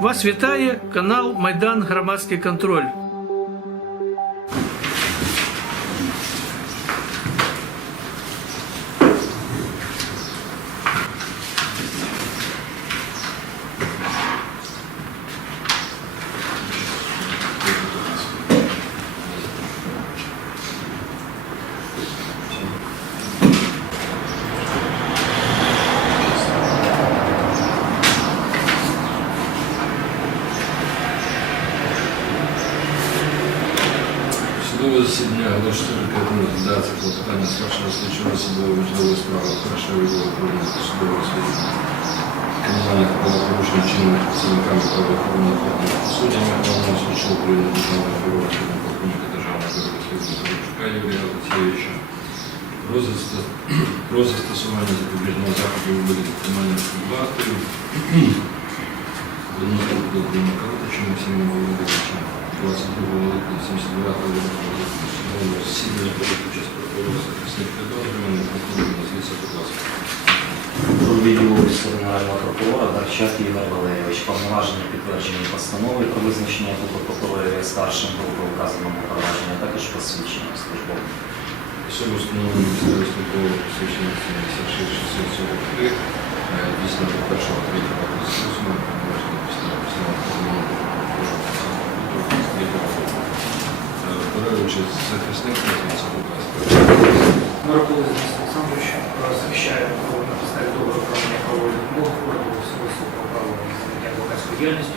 Вас вітає канал Майдан Громадський контроль. Правопорушень чинних працівниками правоохоронних органів та суддями головного слідчого управління Державного бюро розслідування полковника Державного бюро розслідування Горчука Юрія Олексійовича про заста- про застосування запобіжного заходу у виді тримання під вартою Донецьку до Дмитровича Максима Володимировича 22 липня 79 року судового засідання беруть участь прокурора захисник підозрюваний прокурор назвіться, будь ласка. Відділу Генерального прокурора Дарчак Ігор Валерійович, повноваження підтверджені постанови про визначення групи прокурорів старшим групи указаному провадження, а також посвідчення службовим. Особу встановлено місцеве службове посвідчення 76 643, дійсно до 1 третього 28 повноваження після постанови Кабінету Бере участь захисник, назвіться, будь ласка. Мирополис Денис Олександрович యూనిస్ట్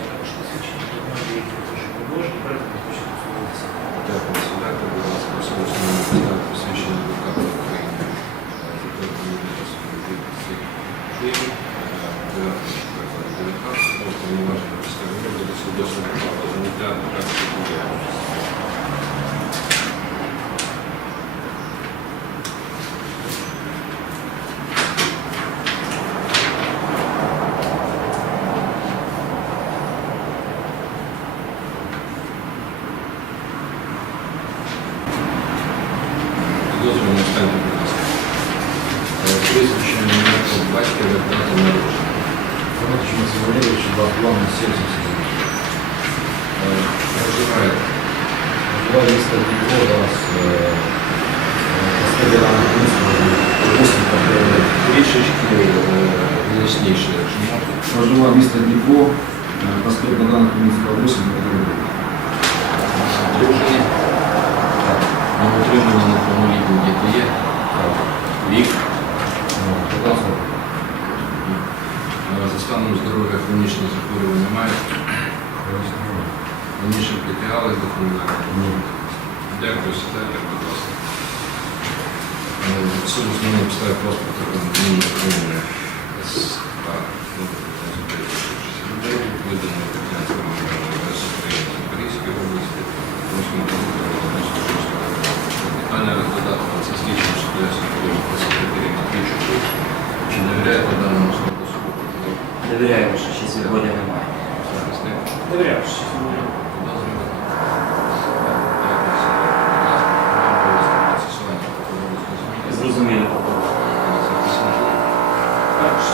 ім'я, по батькові, дата народження. Романович Максим Валерьевич, Баклан, 70 Е, Проживаєте. Два листа Днепро, раз поставили рано Трішечки е, голосніше, якщо можна. Проживаю місто Дніпро, е, паспорт на даних Хмельницького 8, Петроград. Дружині. На утримання неповнолітні діти є. Вік. 15 Е, За станом здоров'я хронічних захворювань немає. Раніше притягали до кримінального. Дякую, сідайте, будь ласка. Е, Суд основної підстави паспорта громадянина України СК видано 15 ВС України Запорізької області, 8 Питання розглядати це слідчим суддя судового секретарі Матвійчуку. Чи довіряєте даному Довіряю, що ще сьогодні немає. Довіряю, що сьогодні сідайте, будь ласка. Вам обов'язково процесуальне прокурору зрозуміли? Зрозуміло, прокурор. також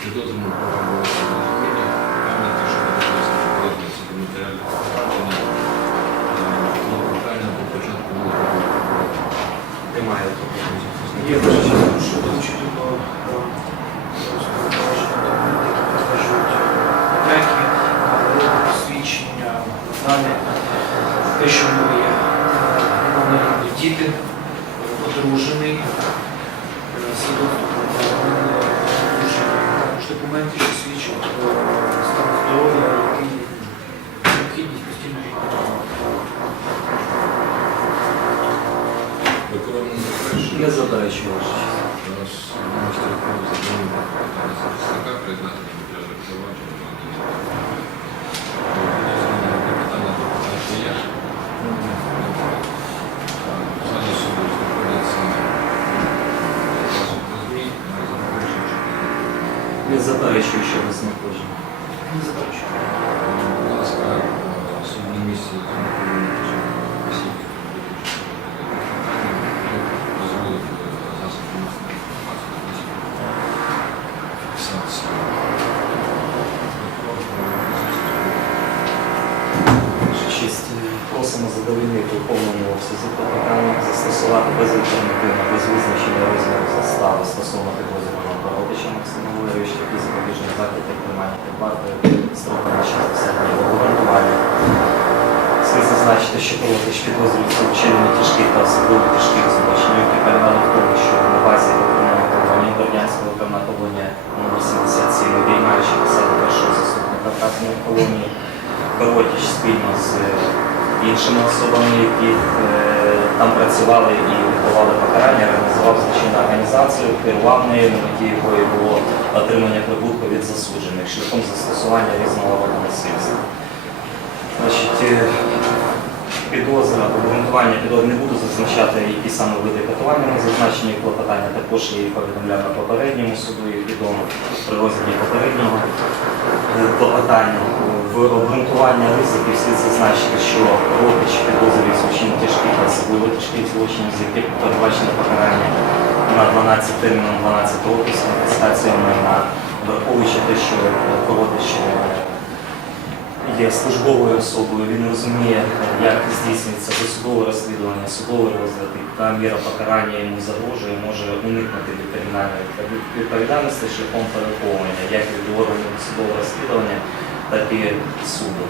Підозрюваний права були зрозумілі. Пам'ятки, що використовується попередньо це до матеріальних провадження. Клопотання до початку було Немає є дуже часто, що долучити до е, розпорядження документів, які підтверджують іпотеки, посвідчення, дані, те, що ми є неповнолітні діти, одружений, е, також документи, що свідчать про стан здоров'я, який необхідність постійно Прокурор не заперечує. Не заперечую ваша честь. Зараз міністр відповів за даним питання захисника приєднати до матеріальних проваджень. Підозрюваний питання до питання є. В залі суду знаходяться засоби ЗМІ, запрошуючи. Не заперечую, що ви знаходжені. не заперечую. Будь ласка, суд на підозрюється у вчиненні тяжких та особливо тяжких злочинів, які полягали в тому, що на базі виконання колонії Бердянського колонія номер 77, обіймаючи посаду першого заступника вказаної колонії, Коротич спільно з е, іншими особами, які е, там працювали і відбували покарання, організував злочинну організацію, керував нею, на меті якої було отримання прибутку від засуджених шляхом застосування різного роду насильства. Підозра, обґрунтування підозри не буду зазначати, які саме види катування на зазначені клопотання, також її повідомляв на попередньому суду, їх відомо при розгляді попереднього е, клопотання. В обґрунтуванні ризиків слід зазначити, що родич підозрюється вчинення тяжких та особливо тяжких злочинів, з яких передбачено покарання на 12 терміном 12 років з конфіскацією майна, враховуючи те, що е, є службовою особою, він розуміє, як здійснюється досудове розслідування, судовий розгляд, яка міра покарання йому загрожує, може уникнути від кримінальної відповідальності шляхом переховування, як від органів досудового розслідування, так і суду.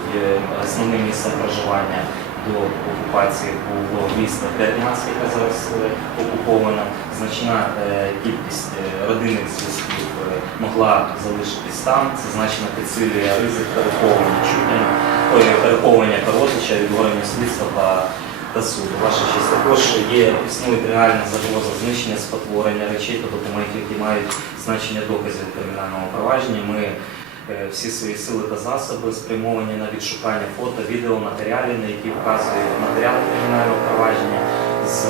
Основним місцем проживання до окупації було місто Бердянськ, яке зараз е, окуповано. Значна е, кількість е, родинних зв'язків могла залишитись там. Це значно підсилює ризик переховування чутня, ой, переховування коротича від слідства та, та суду. Ваша честь також є існує реальна загроза знищення спотворення речей та документів, які мають значення доказів кримінального провадження. Ми е, всі свої сили та засоби спрямовані на відшукання фото, відео, матеріалів, на які вказують матеріали кримінального провадження з,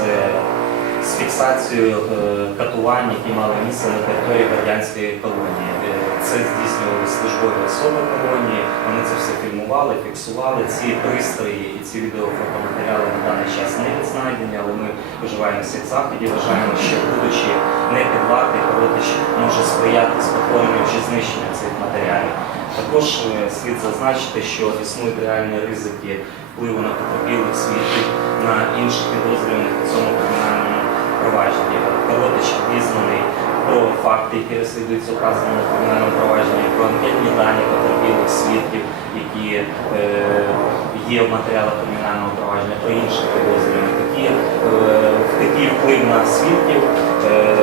з фіксацією е, катувань, які мали місце на території Бердянської колонії. Е, Це здійснювали службові особи колонії, вони це все фільмували, фіксували. Ці пристрої і ці відеофотоматеріали на даний час не відзнайдені, але ми вживаємо всіх заходів. Вважаємо, що будучи не під вартою, Коротич може сприяти спотворенню чи знищенню цих матеріалів. Також е, слід зазначити, що існують реальні ризики впливу на потерпілих свідків, на інших підозрюваних у цьому кримінальному провадженні. Коротич обізнаний про факти, які розслідуються указаними вказаному кримінальному провадженні, про анкетні дані потерпілих свідків, які е, є в матеріалах кримінального провадження, про інших підозрюваних. Е, такий вплив на свідків, е,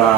на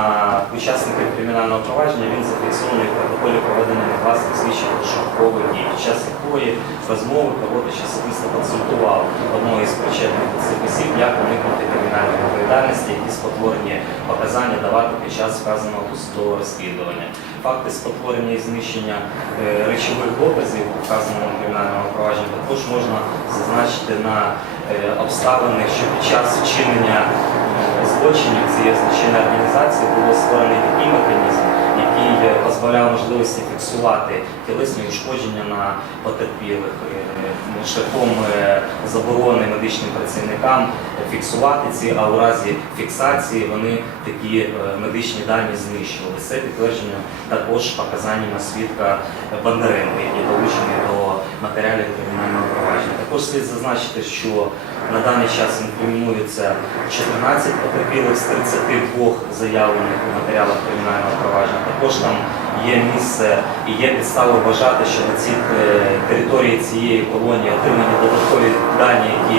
учасників кримінального провадження він зафіксований в протоколі проведеної власних слідчих розшукових дій. Під час якої розмови Коротич особисто консультував одного із причетних цих осіб, як уникнути кримінальної відповідальності, які спотворені показання давати під час вказаного досудового розслідування. Факти спотворення і знищення е, речових доказів у вказаному кримінальному провадженні також можна зазначити на е, обставини, що під час вчинення е, злочинів цієї злочинної організації було створений такий механізм, який е, позбавляв можливості фіксувати тілесні ушкодження на потерпілих е, шляхом е, заборони медичним працівникам фіксувати ці, а у разі фіксації вони такі е, медичні дані знищували. Це підтверджено також показаннями свідка Бондаренка, який долучений до матеріалів кримінального провадження. Також слід зазначити, що на даний час інкримінується 14 потерпілих з 32 заявлених у матеріалах кримінального провадження. Також там є місце і є підстави вважати, що на цій е, території цієї колонії отримані додаткові дані, які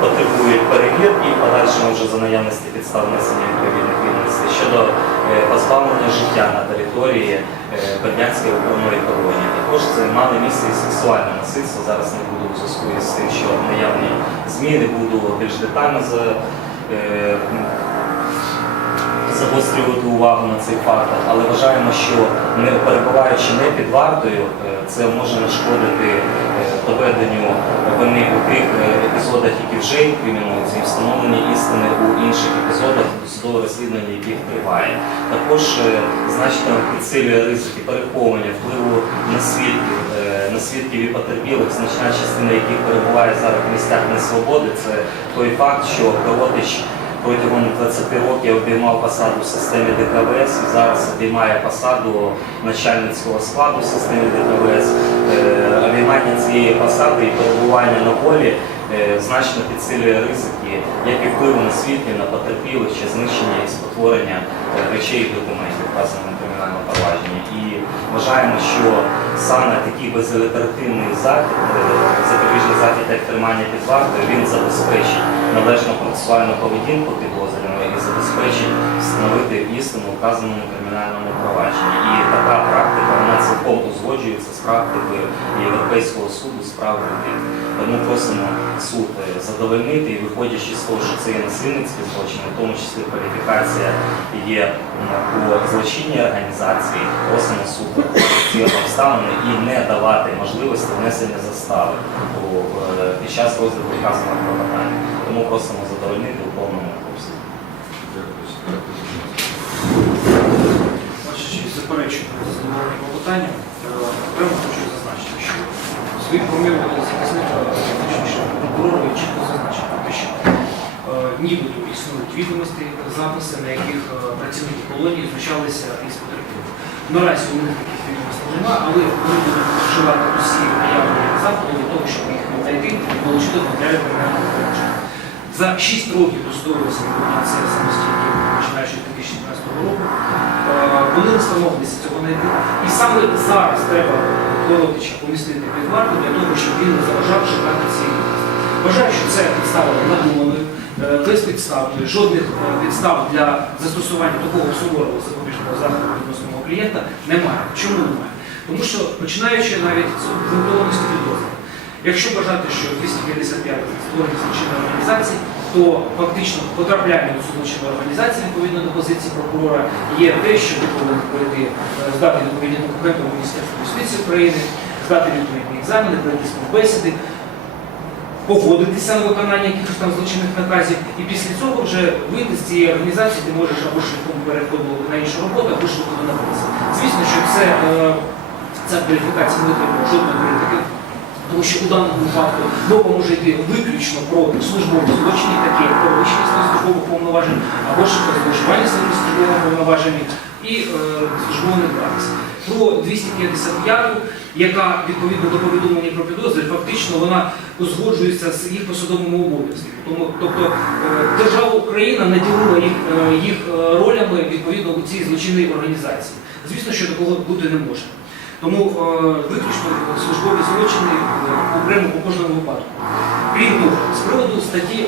потребують перевірки і подальшому вже за наявності підстав внесення відомостей щодо е, позбавлення життя на території е, Бердянської окремої колонії. Також це мали місце і сексуальне насильство. Зараз не буду в зв'язку з тим, що наявні зміни, буду більш детально за. е, загострювати увагу на цих фактах, але вважаємо, що не перебуваючи не під вартою, це може нашкодити е, доведенню вини у тих е, епізодах, які вже інкримінуються, і встановлення істини у інших епізодах досудового розслідування, яких триває. Також е, значно підсилює ризики переховування, впливу на свідків, на свідків і потерпілих, значна частина яких перебуває зараз в місцях несвободи. Це той факт, що Коротич протягом 20 років обіймав посаду в системі ДКВС і зараз обіймає посаду начальницького складу в системі ДКВС. Е, Обіймання цієї посади і перебування на волі е, значно підсилює ризики як і впливу на свідків, на потерпілих чи знищення і спотворення е, речей документів, вказаних кримінальному провадженні. І вважаємо, що саме такий безалтернативний захід, е, запобіжний захід, як тримання під вартою, він забезпечить належну процесуальну поведінку підозрюваного і забезпечить встановити істину вказаному кримінальному провадженні. І така практика вона цілком узгоджується з практикою Європейського суду з прав людини. Тому просимо суд е, задовольнити і виходячи з того, що це є насильницькі злочини, в тому числі кваліфікація є по злочинній організації, просимо суд врахувати обставини і не давати можливості внесення застави е, під час розгляду вказаного клопотання. Тому просимо задовольнити у повному обсязі. Дякую. Проти клопотання. Е, Окремо хочу зазначити, що свої промовлення захисника точніше прокурора чітко зазначив що е, нібито існують відомості, записи, на яких е, працівники колонії звучалися із потерпілих. Наразі у них таких відомостей немає, але ми будемо вживати усі наявні заходи для того, щоб їх знайти і отримати матеріали кримінального провадження. За 6 років розслідування це самостійні, починаючи з 2015 року, е, вони не встановлювалися цього знайти. І саме зараз треба Коротича помістити під варту для того, щоб він не заважав шукати ці. Вважаю, що це підстава надуманою, е, безпідставною, жодних е, підстав для застосування такого суворого мого клієнта немає. Чому немає? Тому що починаючи навіть з обґрунтованості підозри. Якщо вважати, що 255 створення злочинної організації, то фактично потрапляння до злочинної організації відповідно до позиції прокурора є те, що ви повинні пройти, е, здати відповідні документи у Міністерство юстиції України, здати відповідні екзамени, пройти співбесіди, погодитися на виконання якихось там злочинних наказів, і після цього вже вийти з цієї організації ти можеш або шляхом переходу на іншу роботу, або шляхом на пенсію. Звісно, що це, е, ця кваліфікація не отримує жодної критики. Тому що у даному випадку мова може йти виключно про службові злочини, такі як перевищення своїх службових повноважень, або ж про зловживання своїми службовими повноваженнями і е, службову недбалість. Про 255, яка відповідно до повідомлення про підозри, фактично вона узгоджується з їх посадовими обов'язками. Тому, тобто е, держава Україна наділила їх, е, їх е, ролями відповідно у цій злочинній організації. Звісно, що такого бути не може. Тому виключно службові злочини окремо по кожному випадку. Крім того, з приводу статті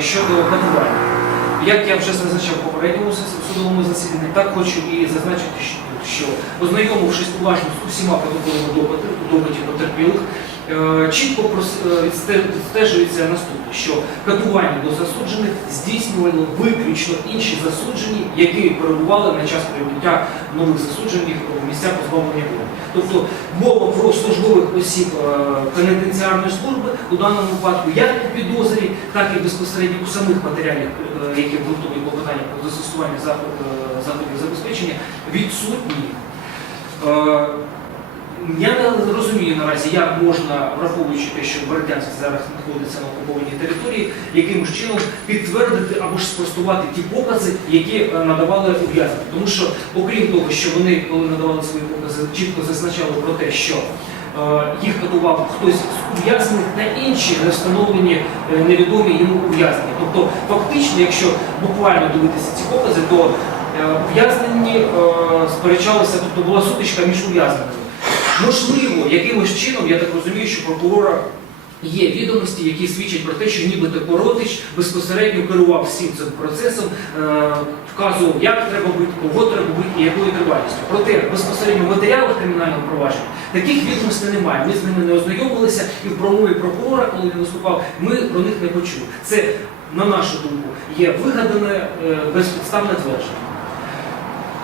щодо катування, як я вже зазначав в попередньому судовому засіданні, так хочу і зазначити, що- ознайомившись уважно з усіма протоколами допитів потерпілих, е, чітко е, відстежується наступне, що катування до засуджених здійснювали виключно інші засуджені, які перебували на час прибуття нових засуджених у місця позбавлення волі. Тобто мова про службових осіб е, пенітенціарної служби у даному випадку як у підозрі, так і безпосередньо у самих матеріалів, які які ґрунтові клопотання про застосування заход- е, заходів забезпечення, відсутні. Я не розумію наразі, як можна, враховуючи те, що Бородянськ зараз знаходиться на окупованій території, якимось чином підтвердити або ж спростувати ті покази, які е, надавали ув'язнені. Тому що, окрім того, що вони, коли надавали свої покази, чітко зазначали про те, що е, їх катував хтось з ув'язнених та інші не встановлені е, невідомі йому ув'язнені. Тобто, фактично, якщо буквально дивитися ці покази, то ув'язнені сперечалися, тобто була сутичка між ув'язненими. Можливо, якимось чином, я так розумію, що прокурора є відомості, які свідчать про те, що нібито Коротич безпосередньо керував всім цим процесом, е, вказував, як треба бути, кого треба бути і якою тривалістю. Проте безпосередньо в матеріалах кримінального провадження таких відомостей немає. Ми з ними не ознайомилися, і в промові прокурора, коли він виступав, ми про них не почули. Це, на нашу думку, є вигадане е, безпідставне твердження.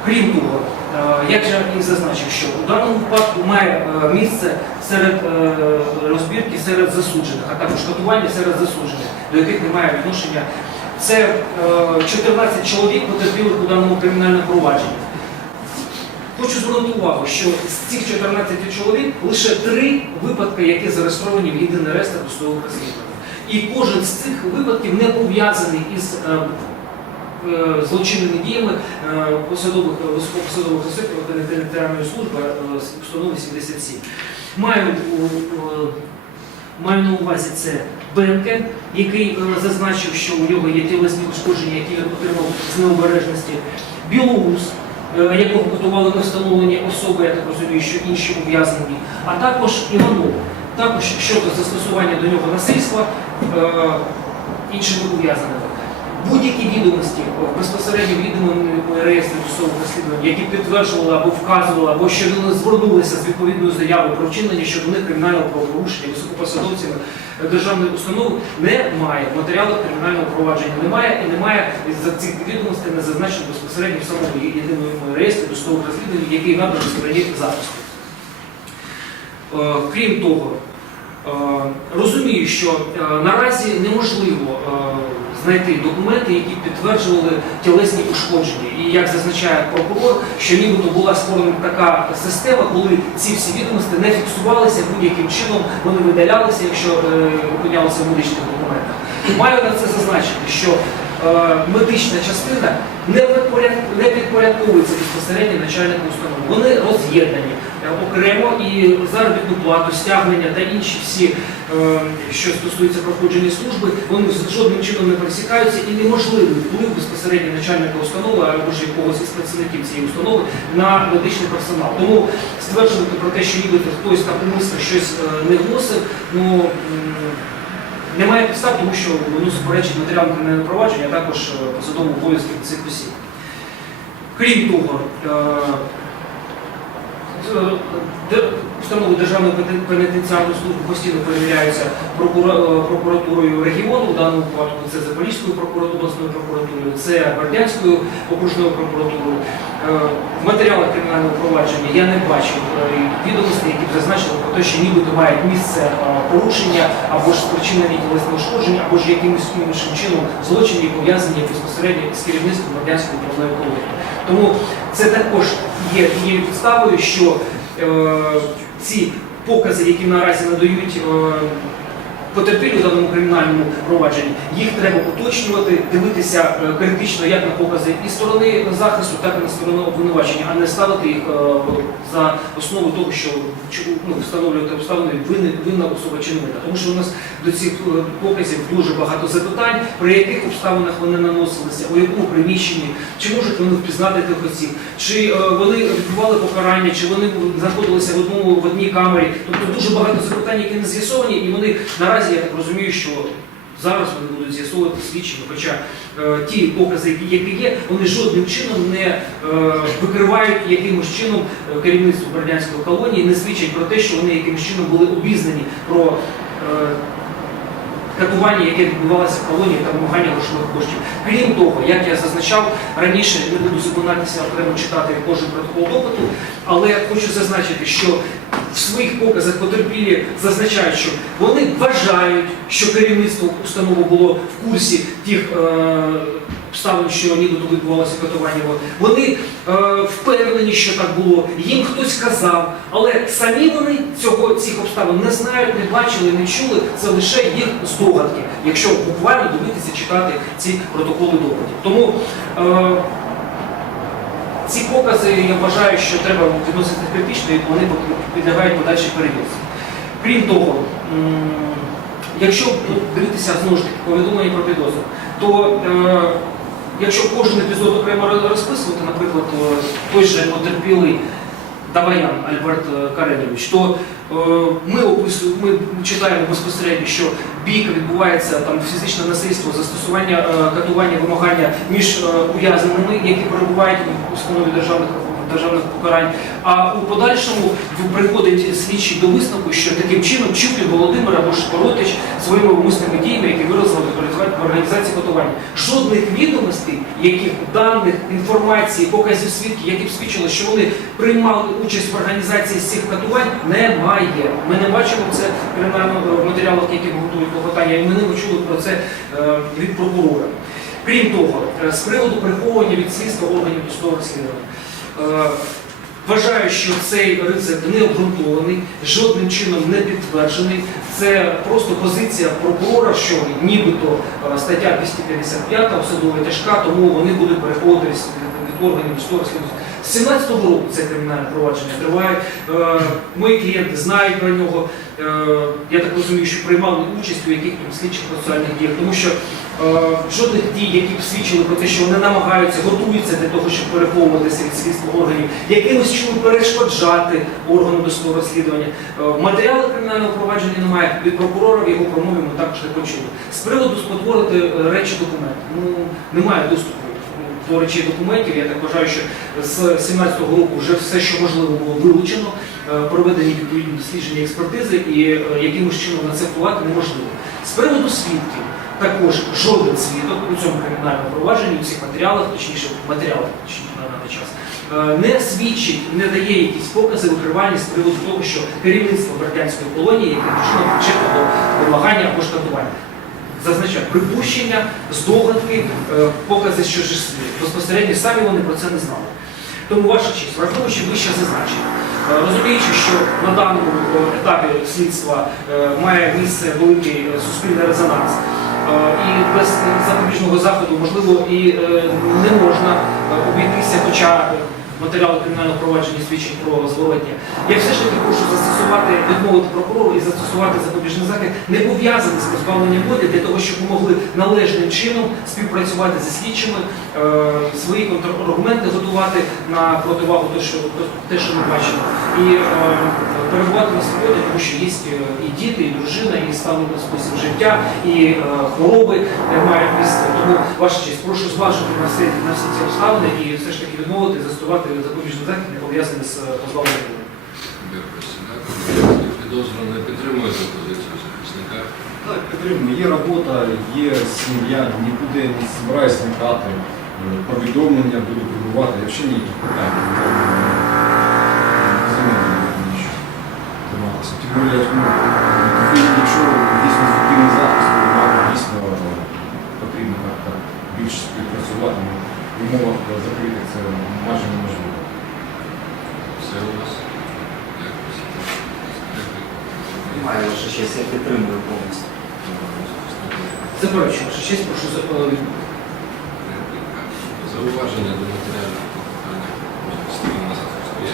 Крім того, е, як же і зазначив, що у даному випадку має е, місце серед е, розбірки серед засуджених, а також катування серед засуджених, до яких немає відношення. Це е, 14 чоловік потерпілих у даному кримінальному провадженні. Хочу звернути увагу, що з цих 14 чоловік лише три випадки, які зареєстровані в єдиний реєстр досудових розслідувань. І кожен з цих випадків не пов'язаний із злочинними діями е, посадових високопосадових осіб пенітенціарної служби е, установи 77. Маю Маю на увазі це Бенкен, який е, зазначив, що у нього є тілесні ушкодження, які він отримав з необережності. Білоус, е, якого готували на встановлення особи, я так розумію, що інші ув'язнені, а також Іванов. Також щодо застосування до нього насильства е, іншими ув'язненими. Будь-які відомості безпосередньо відомими реєстрі досудових розслідувань, які підтверджували або вказували, або що вони звернулися з відповідною заявою про вчинення щодо них кримінального правопорушення високопосадовцями державної установи, немає. В матеріалах кримінального провадження немає і немає за цих відомостей не зазначено безпосередньо в самому єдиному реєстрі досудових розслідувань, який наданий стороні захисту. Е, Крім того, е, розумію, що е, наразі неможливо знайти документи, які підтверджували тілесні ушкодження. І як зазначає прокурор, що нібито була створена така система, коли ці всі відомості не фіксувалися будь-яким чином, вони видалялися, якщо е, опинялися в медичних документах. Маю на це зазначити, що е, медична частина не, підпоряд- не підпорядковується безпосередньо начальнику установи. Вони роз'єднані окремо і заробітну плату, стягнення та інші всі, е, що стосуються проходження служби, вони жодним чином не пересікаються і неможливий вплив безпосередньо начальника установи або ж якогось із працівників цієї установи на медичний персонал. Тому стверджувати про те, що нібито хтось там умисно щось е, не вносив, ну немає підстав, тому що воно суперечить матеріалам кримінального провадження, а також е, посадовим обов'язкам цих осіб. Крім того, е, з- де- установи Державної пенітен- пенітенціарної служби постійно перевіряються е, прокуратурою регіону, в даному випадку це Запорізькою обласною прокуратурою, це Бердянською окружною прокуратурою. Е, В матеріалах кримінального провадження я не бачив е, відомостей, які б зазначили про те, що нібито мають місце порушення або ж спричинені тілесні ушкодження, або ж якимось іншим чином злочини, пов'язані безпосередньо з керівництвом Бердянської управної колонії. Тому це також є тією підставою, що ці покази, які наразі надають е, потерпілі у даному кримінальному провадженні, їх треба уточнювати, дивитися е, критично як на покази і сторони захисту, так і на сторону обвинувачення, а не ставити їх е, за основу того, що ну, встановлювати обставини винна, винна особа чи не. Тому що у нас до цих е, показів дуже багато запитань, при яких обставинах вони наносилися, у якому приміщенні, чи можуть вони впізнати тих осіб, чи вони відбували покарання, чи вони знаходилися в одному в одній камері. Тобто дуже багато запитань, які не з'ясовані, і вони наразі я так розумію, що зараз вони будуть з'ясовувати слідчими. Хоча е, ті покази, які, які є, вони жодним чином не е, викривають якимось чином е, керівництво Бердянської колонії, не свідчать про те, що вони якимось чином були обізнані про. е, катування, яке відбувалося в колонії та вимагання грошових коштів. Крім того, як я зазначав раніше, не буду зупинатися окремо читати кожен протокол допиту, але хочу зазначити, що в своїх показах потерпілі зазначають, що вони вважають, що керівництво установи було в курсі тих е, обставин, що нібито відбувалося катування. Вони е, впевнені, що так було. Їм хтось казав, але самі вони цього цих обставин не знають, не бачили, не чули. Це лише їх здогадки, якщо буквально дивитися, читати ці протоколи допитів. Тому е, ці покази я вважаю, що треба відносити критично, і вони підлягають подальшій перевірці. Крім того, якщо дивитися знову ж таки повідомлення про підозру, то е, якщо кожен епізод окремо розписувати, наприклад, е, той же потерпілий Даваян Альберт е, то е, ми описуємо, ми читаємо безпосередньо, що бійка відбувається там фізичне насильство, застосування е, катування, вимагання між е, ув'язненими, які перебувають в установі державних державних покарань. А у подальшому приходить слідчий до висновку, що таким чином Чупін Володимир або ж Коротич своїми умисними діями, які виразили в організації катування. Жодних відомостей, яких даних, інформації, показів свідків, які б свідчили, що вони приймали участь в організації цих катувань, немає. Ми не бачимо це кримінальному в матеріалах, які готують клопотання, і ми не чули про це е, від прокурора. Крім того, е, з приводу приховування від слідства органів досудового розслідування. Е, Вважаю, що цей ризик не обґрунтований, жодним чином не підтверджений. Це просто позиція прокурора, що нібито е, стаття 255 особливо тяжка, тому вони будуть переходити від від органів розслідування. З 17-го року це кримінальне провадження триває. Е, мої клієнти знають про нього. Е, я так розумію, що приймали участь у яких слідчих процесуальних діях, тому що е, жодних дій, які б свідчили про те, що вони намагаються, готуються для того, щоб переховуватися від слідства органів, якимось чином перешкоджати органу досудового розслідування. Е, в кримінального провадження немає від прокурора, його промові ми також не почули. З приводу спотворити речі документи. Ну немає доступу до речей документів. Я так вважаю, що з 17-го року вже все, що можливо, було вилучено, проведені відповідні дослідження експертизи, і е, якимось чином на це впливати неможливо. З приводу свідків, також жоден свідок у цьому кримінальному провадженні, у цих матеріалах, точніше, матеріалах, точніше на даний час, е, не свідчить, не дає якісь покази викривання з приводу того, що керівництво радянської колонії яким чином вчепило вимагання або штатування. Зазначаю, припущення, здогадки, е, покази, що ж. Безпосередньо самі вони про це не знали. Тому ваша честь, враховуючи вище зазначення, е, розуміючи, що на даному е, етапі слідства е, має місце великий суспільний резонанс, і без запобіжного заходу, можливо, і не можна обійтися, хоча матеріали кримінального провадження свідчать про зворотня. Я все ж таки прошу застосувати, відмовити прокурору і застосувати запобіжний захід, не пов'язаний з позбавленням волі для того, щоб ми могли належним чином співпрацювати зі слідчими, е, свої контраргументи готувати на противагу те, що, те, що ми бачимо, і е, перебувати на свободі, тому що є е, і діти, і дружина, і ставлення на спосіб життя, і е, хвороби мають місце. Тому ваша честь, прошу зважити на всі, на всі ці обставини і все ж таки відмовити, застосувати запобіжний захід, не пов'язаний з е, позбавленням волі. Підозрюваний підтримує позицію захисника. Так, підтримую. Є робота, є сім'я, нікуди не збираюся зникати. Е, Повідомлення буду прибувати, якщо ніяких питань. Тим більше, якщо дійсно ефективний захист, то дійсно потрібно більш співпрацювати. В умовах закритих це майже неможливо. Все у. Дякую. Дякую. Немає честь, я підтримую повністю. Заперечую, ваша честь, прошу за- е, Зауваження до матеріального клопотання захисту є.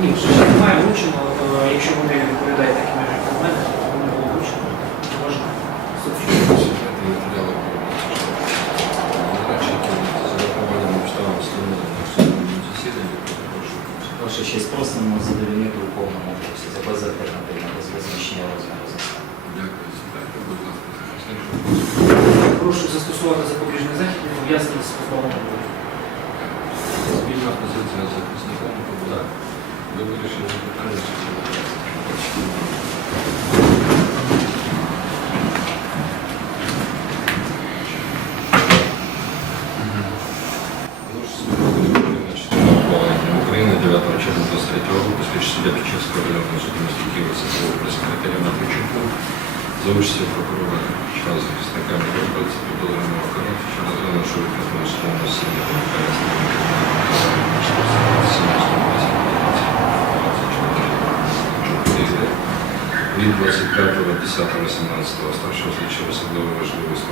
Ні, вже ж немає вручено, е, якщо вони відповідають таким же документам, то вони було вручено. Можна. Секретні матеріали Речі, з урахуванням обставин встановлено в судовому засіданні, прошу. Ваша честь, просимо задовільнити у повному обсязі, без альтернативно, без визначення розміру застави. Дякую. Дякую, будь ласка, захисник. Прошу застосувати запобіжний захід, не пов'язаний з позбавленням волі. Спільна позиція з захисником була до вирішення питання суспільного.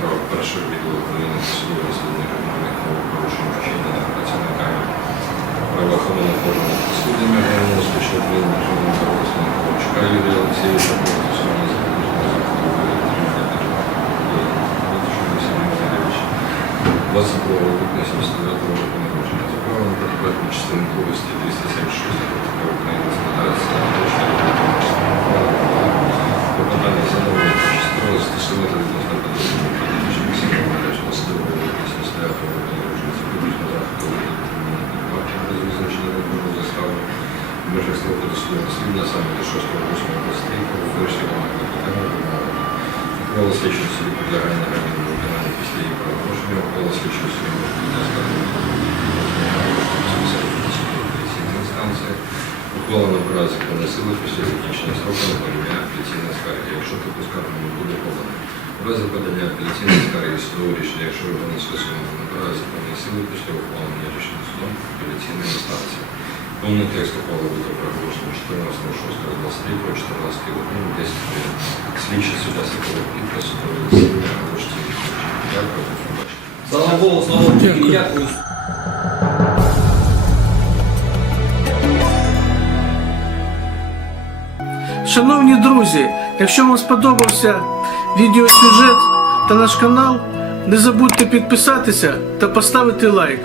важливої справи першого відділу України та судового розслідування кримінальних правопорушень вчинення працівниками правоохоронних органів суддями Головного слідчого управління Державного правосуддя Ковальчука Юрія Олексійовича про застосування запобіжного заходу у вигляді тримання 22 липня 79 року народження. Справа на передбачення частини повісті 276 протоколу України правопорушення. Ухвала слідчого суду може бути оскаржена апеляційна інстанція. Ухвала набирає законної сили після закінчення строку на подання апеляційної скарги. Якщо таку скаргу не буде подано. В разі подання апеляційної скарги судове рішення, якщо організація суду набирає законної сили після ухвалення рішення судом апеляційної інстанції. Повний текст ухвали буде проголошено 14.06.23, 14 годин, 10 хвилин. Слідчий суддя Соколов підпис, судове засідання, оголошується відключення. Дякую, до побачення. Слава Богу, слава Богу, дякую. Шановні друзі, якщо вам сподобався відеосюжет та наш канал, не забудьте підписатися та поставити лайк.